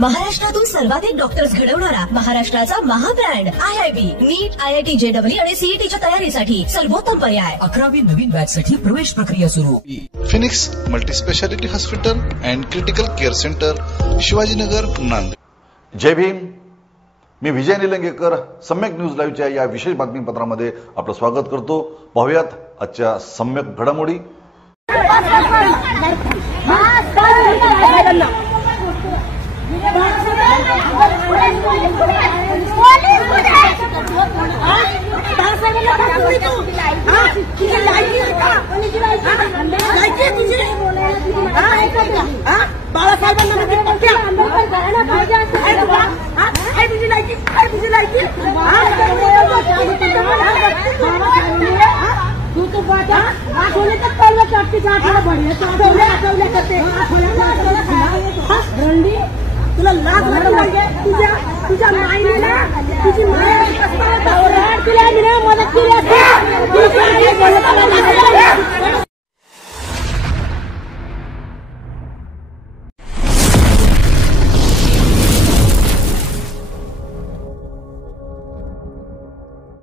महाराष्ट्रातून सर्वाधिक डॉक्टर्स घडवणारा महाराष्ट्राचा महाब्रँड IIB नीट IIT JEE आणि CETच्या तयारीसाठी सर्वोत्तम पर्याय. 11वी नवीन बॅचसाठी प्रवेश प्रक्रिया सुरू. Phoenix multispeciality hospital and critical care centre, Shivajinagar, Nanded. जय भीम. मी विजय निलंगेकर सम्यक न्यूज लाईव्हच्या या विशेष बातमीपत्रामध्ये आपलं स्वागत करतो. पाहूयात आजच्या सम्यक घडामोडी. तुला लाज तुझ्या माईने ना तुझी माय तुला मदत केली